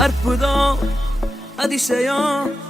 Arpudo, Odiseo.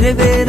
ver, ver.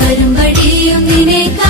വരും വഴിയും നിനക്ക